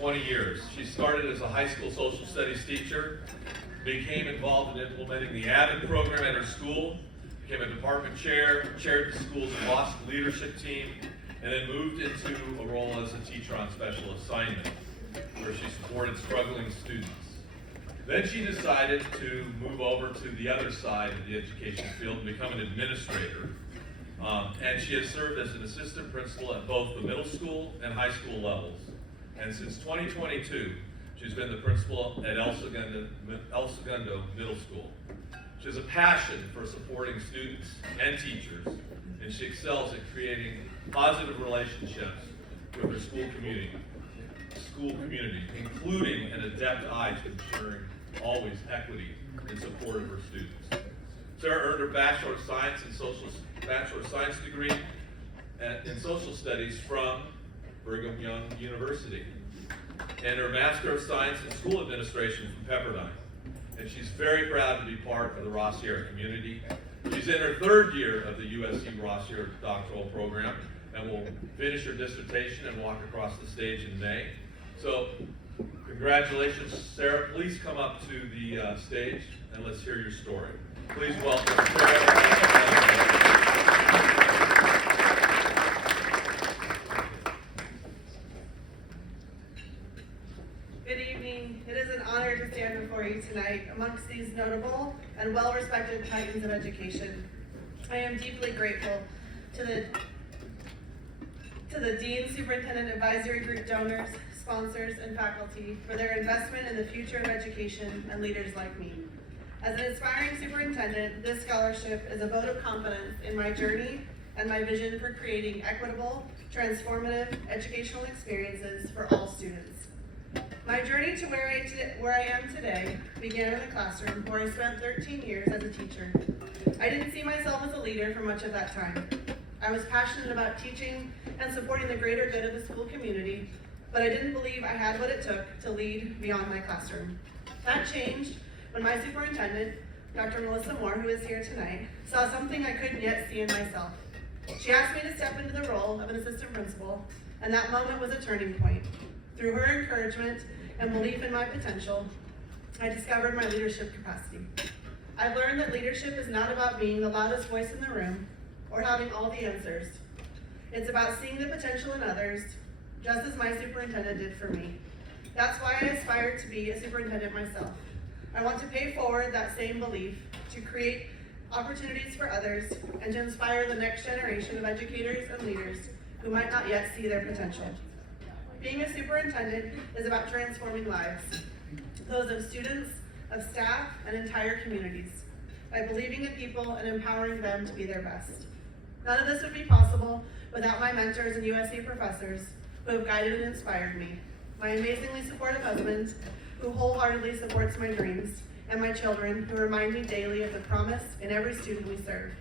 20 years. She started as a high school social studies teacher, became involved in implementing the AVID program at her school, became a department chair, chaired the school's WASP leadership team, and then moved into a role as a teacher on special assignment, where she supported struggling students. Then she decided to move over to the other side of the education field and become an administrator. And she has served as an assistant principal at both the middle school and high school levels. And since 2022, she's been the principal at El Segundo Middle School. She has a passion for supporting students and teachers, and she excels at creating positive relationships with her school community, including an adept eye to ensuring always equity in support of her students. Sarah earned her Bachelor of Science degree in Social Studies from Brigham Young University, and her Master of Science in School Administration from Pepperdine. And she's very proud to be part of the Rossier community. She's in her third year of the USC Rossier doctoral program and will finish her dissertation and walk across the stage in May. So, congratulations, Sarah. Please come up to the stage and let's hear your story. Please welcome Sarah. It is an honor to stand before you tonight amongst these notable and well-respected titans of education. I am deeply grateful to the Dean, Superintendent Advisory Group donors, sponsors, and faculty for their investment in the future of education and leaders like me. As an aspiring superintendent, this scholarship is a vote of confidence in my journey and my vision for creating equitable, transformative educational experiences for all students. My journey to where I am today began in the classroom, where I spent 13 years as a teacher. I didn't see myself as a leader for much of that time. I was passionate about teaching and supporting the greater good of the school community, but I didn't believe I had what it took to lead beyond my classroom. That changed when my superintendent, Dr. Melissa Moore, who is here tonight, saw something I couldn't yet see in myself. She asked me to step into the role of an assistant principal, and that moment was a turning point. Through her encouragement and belief in my potential, I discovered my leadership capacity. I learned that leadership is not about being the loudest voice in the room or having all the answers. It's about seeing the potential in others, just as my superintendent did for me. That's why I aspired to be a superintendent myself. I want to pay forward that same belief to create opportunities for others and to inspire the next generation of educators and leaders who might not yet see their potential. Being a superintendent is about transforming lives, those of students, of staff, and entire communities, by believing in people and empowering them to be their best. None of this would be possible without my mentors and USC professors who have guided and inspired me, my amazingly supportive husband who wholeheartedly supports my dreams, and my children who remind me daily of the promise in every student we serve.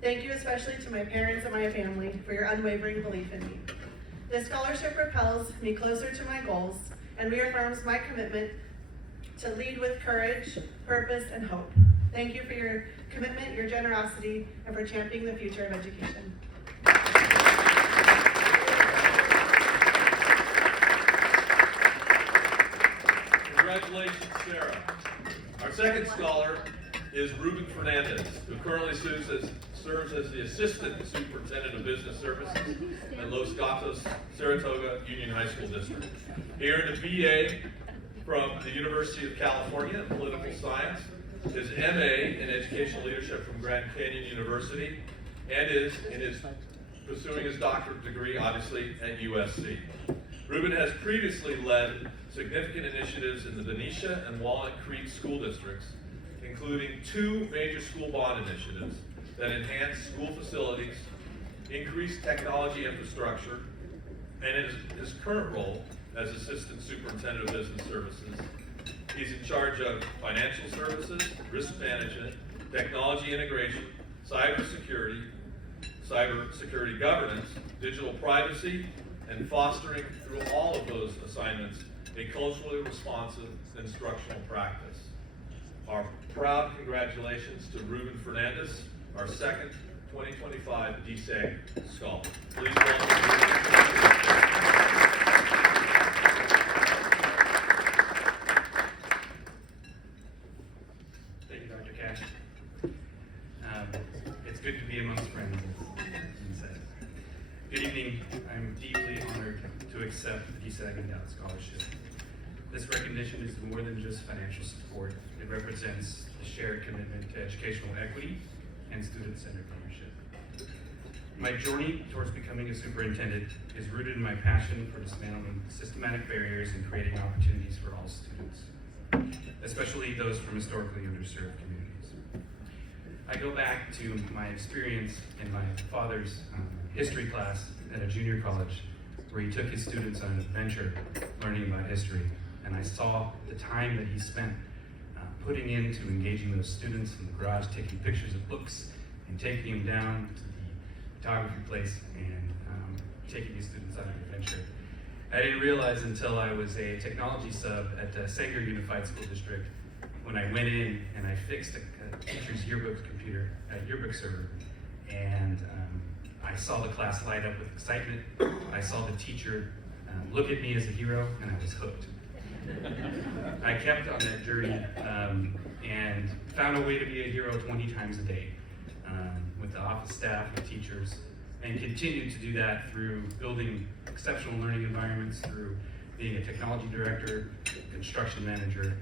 Thank you especially to my parents and my family for your unwavering belief in me. This scholarship propels me closer to my goals and reaffirms my commitment to lead with courage, purpose, and hope. Thank you for your commitment, your generosity, and for championing the future of education. Congratulations, Sarah. Our second scholar is Ruben Fernandez, who currently serves as the Assistant Superintendent of Business Services at Los Gatos, Saratoga Union High School District. He earned a BA from the University of California in Political Science, his MA in Educational Leadership from Grand Canyon University, and is pursuing his doctorate degree, obviously, at USC. Ruben has previously led significant initiatives in the Benicia and Walnut Creek school districts, including 2 major school bond initiatives that enhance school facilities, increase technology infrastructure, and in his current role as Assistant Superintendent of Business Services, he's in charge of financial services, risk management, technology integration, cybersecurity governance, digital privacy, and fostering through all of those assignments a culturally responsive instructional practice. Our proud congratulations to Ruben Fernandez, our second 2025 DSAG Scholar. Please welcome Ruben. DSAG Endowed Scholarship. This recognition is more than just financial support. It represents a shared commitment to educational equity and student-centered leadership. My journey towards becoming a superintendent is rooted in my passion for dismantling systematic barriers and creating opportunities for all students, especially those from historically underserved communities. I go back to my experience in my father's history class at a junior college, where he took his students on an adventure learning about history. And I saw the time that he spent putting into engaging those students in the garage, taking pictures of books and taking them down to the photography place and taking these students on an adventure. I didn't realize until I was a technology sub at the Sanger Unified School District when I went in and I fixed a teacher's yearbook server, and I saw the class light up with excitement. I saw the teacher look at me as a hero, and I was hooked. I kept on that journey and found a way to be a hero 20 times a day with the office staff and teachers, and continued to do that through building exceptional learning environments, through being a technology director, construction manager,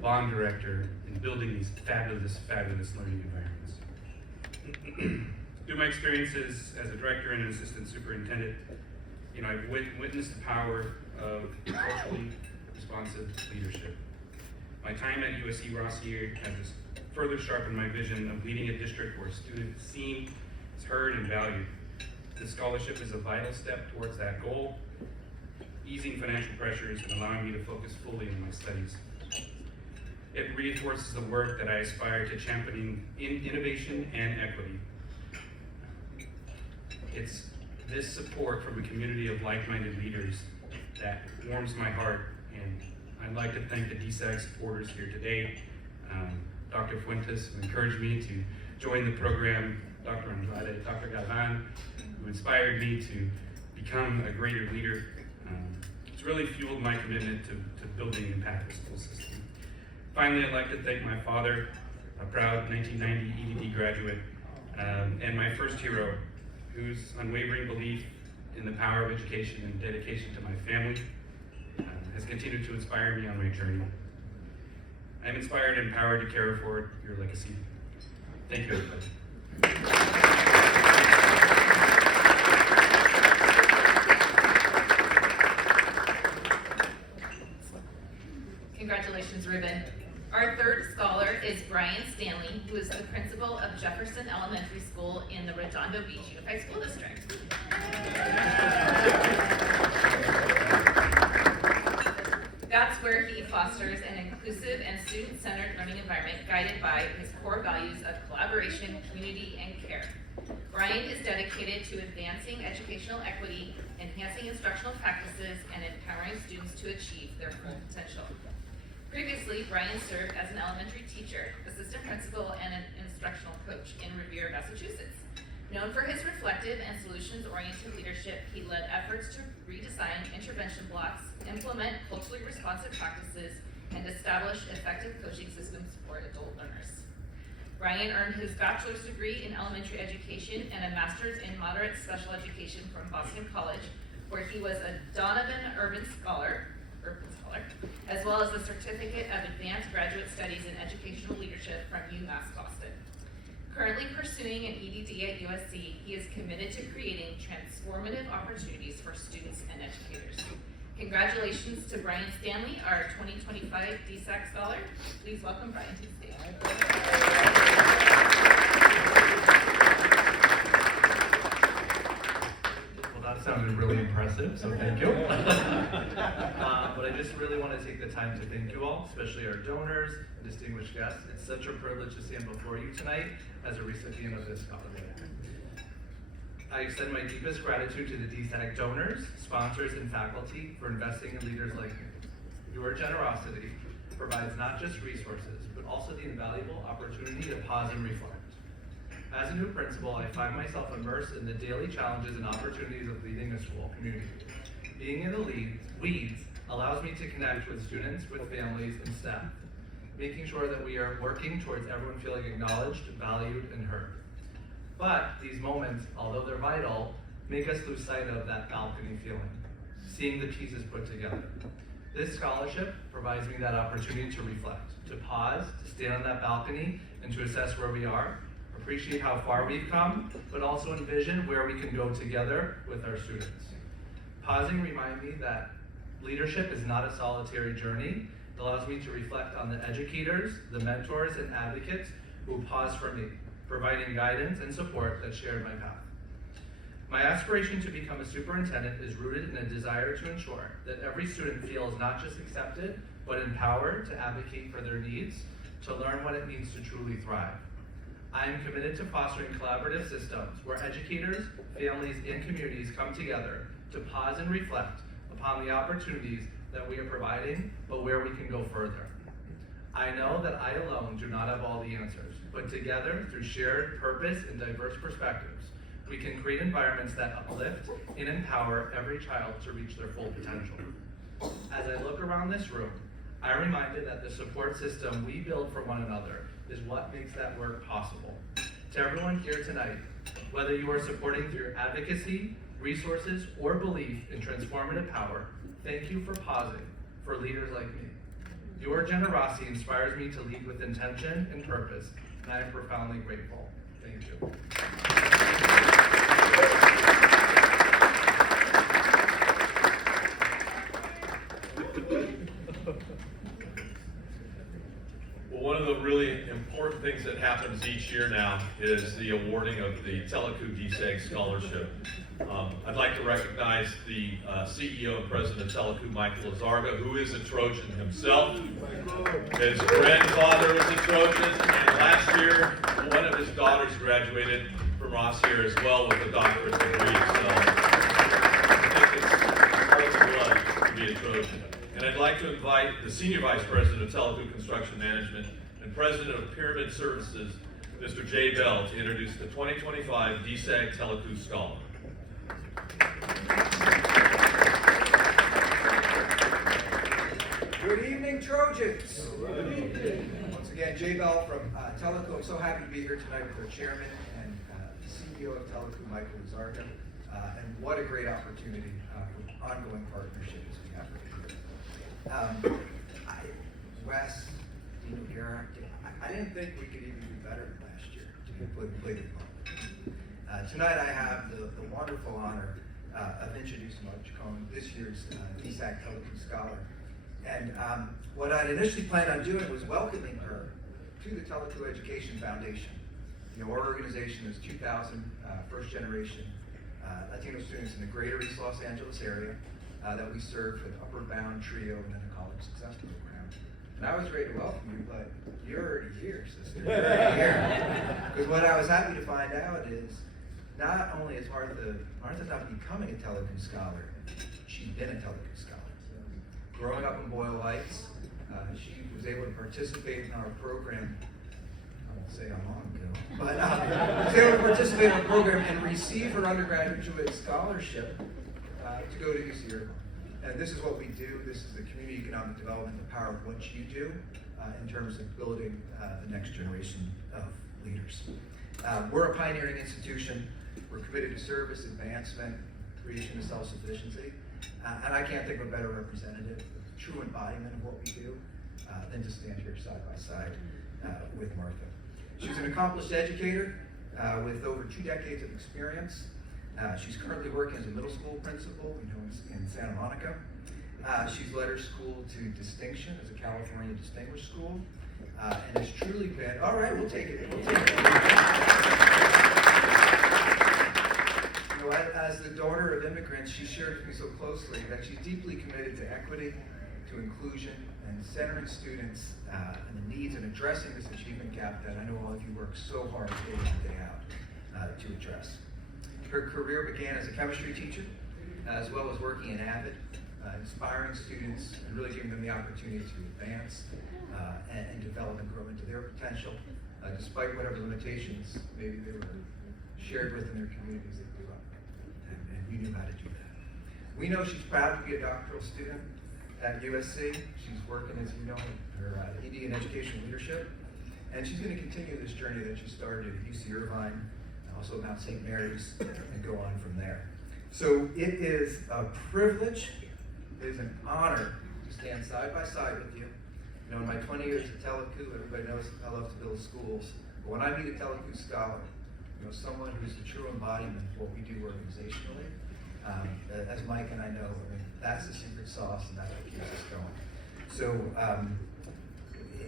bond director, and building these fabulous learning environments. Through my experiences as a director and an assistant superintendent, I've witnessed the power of culturally responsive leadership. My time at USC Rossier has further sharpened my vision of leading a district where students seen, heard, and valued. This scholarship is a vital step towards that goal, easing financial pressures and allowing me to focus fully on my studies. It reinforces the work that I aspire to championing in innovation and equity. It's this support from a community of like-minded leaders that warms my heart, and I'd like to thank the DSAG supporters here today. Dr. Fuentes, who encouraged me to join the program, Dr. Andrade, Dr. Galvan, who inspired me to become a greater leader. It's really fueled my commitment to building an impactful school system. Finally, I'd like to thank my father, a proud 1990 EDD graduate, and my first hero, whose unwavering belief in the power of education and dedication to my family has continued to inspire me on my journey. I'm inspired and empowered to carry forward your legacy. Thank you, everybody. Congratulations, Ruben. Our third scholar is Brian Stanley, who is the principal of Jefferson Elementary School in the Redondo Beach Unified School District. That's where he fosters an inclusive and student-centered learning environment guided by his core values of collaboration, community, and care. Brian is dedicated to advancing educational equity, enhancing instructional practices, and empowering students to achieve their full potential. Previously, Brian served as an elementary teacher, assistant principal, and an instructional coach in Revere, Massachusetts. Known for his reflective and solutions-oriented leadership, he led efforts to redesign intervention blocks, implement culturally responsive practices, and establish effective coaching systems for adult learners. Brian earned his bachelor's degree in elementary education and a master's in moderate special education from Boston College, where he was a Donovan Urban Scholar, as well as a Certificate of Advanced Graduate Studies in Educational Leadership from UMass Boston. Currently pursuing an EDD at USC, he is committed to creating transformative opportunities for students and educators. Congratulations to Brian Stanley, our 2025 DSAG Scholar. Please welcome Brian to the stage. That sounded really impressive, so thank you. But I just really want to take the time to thank you all, especially our donors and distinguished guests. It's such a privilege to stand before you tonight as a recipient of this scholarship. I extend my deepest gratitude to the DSAG donors, sponsors, and faculty for investing in leaders like you. Your generosity provides not just resources, but also the invaluable opportunity to pause and reflect. As a new principal, I find myself immersed in the daily challenges and opportunities of leading a school community. Being in the weeds allows me to connect with students, with families, and staff, making sure that we are working towards everyone feeling acknowledged, valued, and heard. But these moments, although they're vital, make us lose sight of that balcony feeling. seeing the pieces put together. This scholarship provides me that opportunity to reflect, to pause, to stand on that balcony, and to assess where we are, appreciate how far we've come, but also envision where we can go together with our students. Pausing reminds me that leadership is not a solitary journey. It allows me to reflect on the educators, the mentors, and advocates who pause for me, providing guidance and support that shared my path. My aspiration to become a superintendent is rooted in a desire to ensure that every student feels not just accepted, but empowered to advocate for their needs, to learn what it means to truly thrive. I am committed to fostering collaborative systems where educators, families, and communities come together to pause and reflect upon the opportunities that we are providing, but where we can go further. I know that I alone do not have all the answers, but together, through shared purpose and diverse perspectives, we can create environments that uplift and empower every child to reach their full potential. As I look around this room, I'm reminded that the support system we build for one another is what makes that work possible. To everyone here tonight, whether you are supporting through advocacy, resources, or belief in transformative power, thank you for pausing for leaders like me. Your generosity inspires me to lead with intention and purpose, and I am profoundly grateful. Thank you. Well, one of the really important things that happens each year now is the awarding of the Teleku DSAG Scholarship. I'd like to recognize the CEO and President of Teleku, Michael Lazarga, who is a Trojan himself. His grandfather was a Trojan, and last year, one of his daughters graduated from Ross here as well with a doctorate degree. So I think it's part of blood to be a Trojan. And I'd like to invite the Senior Vice President of Teleku Construction Management and President of Pyramid Services, Mr. Jay Bell, to introduce the 2025 DSAG Teleku Scholar. Good evening, Trojans. Once again, Jay Bell from Teleku. I'm so happy to be here tonight with our chairman and the CEO of Teleku, Michael Lazarga. And what a great opportunity for ongoing partnership as we have here. Wes, Dean O'Hara, I didn't think we could even do better than last year to play the ball. Tonight I have the wonderful honor of introducing March Cohen, this year's DSAG Teleku Scholar. And what I'd initially planned on doing was welcoming her to the Teleku Education Foundation. You know, our organization is 2,000 first-generation Latino students in the greater East Los Angeles area that we serve with Upward Bound, Trio, and then the College Success Program. And I was ready to welcome you, but you're already here, sister. You're already here. Because what I was happy to find out is not only is Martha's not becoming a Teleku Scholar, she's been a Teleku Scholar. Growing up in Boyle Heights, she was able to participate in our program. I won't say how long ago, but was able to participate in our program and receive her undergraduate scholarship to go to UC Irvine. And this is what we do. This is the community economic development, the power of what you do in terms of building the next generation of leaders. We're a pioneering institution. We're committed to service, advancement, creation of self-sufficiency. And I can't think of a better representative, a true embodiment of what we do, than to stand here side by side with Martha. She's an accomplished educator with over 2 decades of experience. She's currently working as a middle school principal in Santa Monica. She's led her school to distinction as a California Distinguished School, and has truly been, all right, we'll take it. You know, as the daughter of immigrants, she shared with me so closely that she's deeply committed to equity, to inclusion, and centering students and the needs and addressing this achievement gap that I know all of you work so hard day in and day out to address. Her career began as a chemistry teacher, as well as working in Avid, inspiring students and really giving them the opportunity to advance and develop and grow into their potential, despite whatever limitations maybe they were shared with in their communities they grew up. And we knew how to do that. We know she's proud to be a doctoral student at USC. She's working, as you know, her ED in education leadership. And she's going to continue this journey that she started at UC Irvine, also Mount St. Mary's, and go on from there. So it is a privilege, it is an honor to stand side by side with you. You know, in my 20 years at Telecu, everybody knows I love to build schools. But when I meet a Telecu scholar, you know, someone who's the true embodiment of what we do organizationally, as Mike and I know, I mean, that's the secret sauce, and that's what keeps us going. So,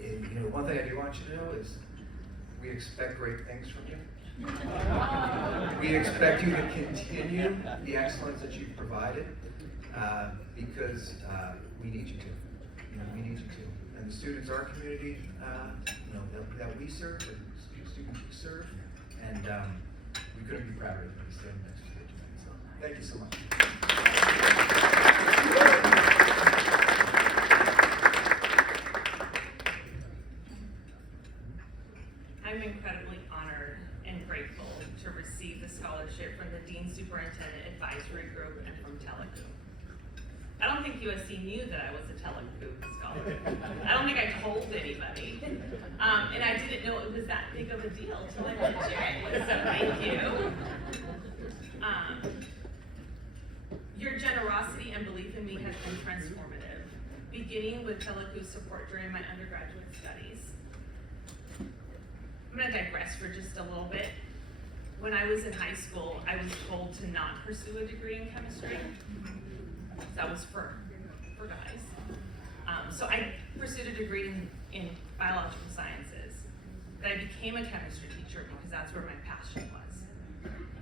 you know, one thing I do want you to know is we expect great things from you. We expect you to continue the excellence that you've provided, because we need you to. You know, we need you to. And the students, our community, you know, that we serve, the students we serve, and we couldn't be prouder of you standing next to you tonight. So, thank you so much. I'm incredibly honored and grateful to receive the scholarship from the Dean Superintendent Advisory Group and from Telecu. I don't think USC knew that I was a Telecu scholar. I don't think I told anybody. And I didn't know it was that big of a deal until I met you. So thank you. Your generosity and belief in me has been transformative, beginning with Telecu's support during my undergraduate studies. I'm going to digress for just a little bit. When I was in high school, I was told to not pursue a degree in chemistry. That was for guys. So I pursued a degree in biological sciences. But I became a chemistry teacher because that's where my passion was.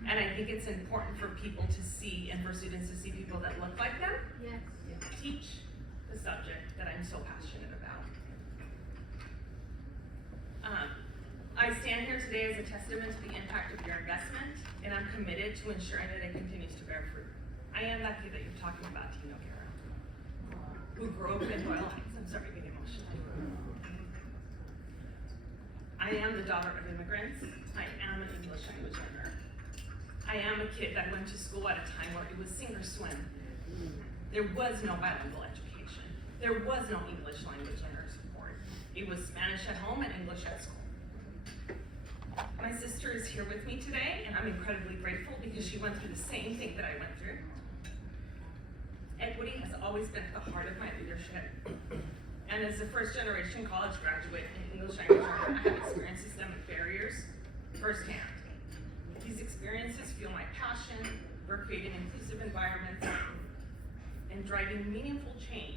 And I think it's important for people to see, and for students to see people that look like them, teach the subject that I'm so passionate about. I stand here today as a testament to the impact of your investment, and I'm committed to ensuring that it continues to bear fruit. I am that kid that you're talking about, Tino Guerra, who grew up in Royal Heights. I'm sorry, getting emotional. I am the daughter of immigrants. I am an English language learner. I am a kid that went to school at a time where it was sink or swim. There was no bilingual education. There was no English language learner support. It was Spanish at home and English at school. My sister is here with me today, and I'm incredibly grateful because she went through the same thing that I went through. Equity has always been at the heart of my leadership. And as a first-generation college graduate in English language learner, I have experienced systemic barriers firsthand. These experiences fuel my passion for creating inclusive environments and driving meaningful change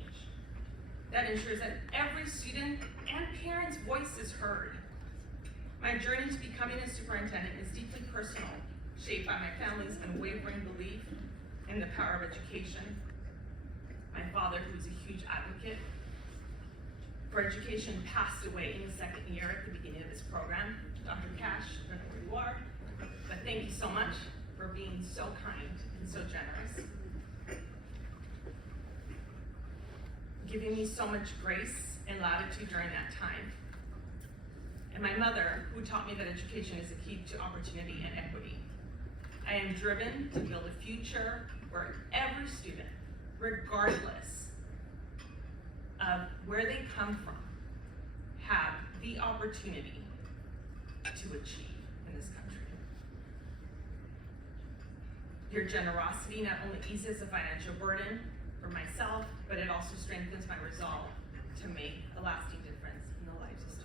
that ensures that every student and parent's voice is heard. My journey to becoming a superintendent is deeply personal, shaped by my family's unwavering belief in the power of education. My father, who is a huge advocate for education, passed away in his second year at the beginning of this program. Dr. Cash, I don't know where you are, but thank you so much for being so kind and so generous. Giving me so much grace and latitude during that time. And my mother, who taught me that education is a key to opportunity and equity. I am driven to build a future where every student, regardless of where they come from, have the opportunity to achieve in this country. Your generosity not only eases a financial burden for myself, but it also strengthens my resolve to make a lasting difference in the lives of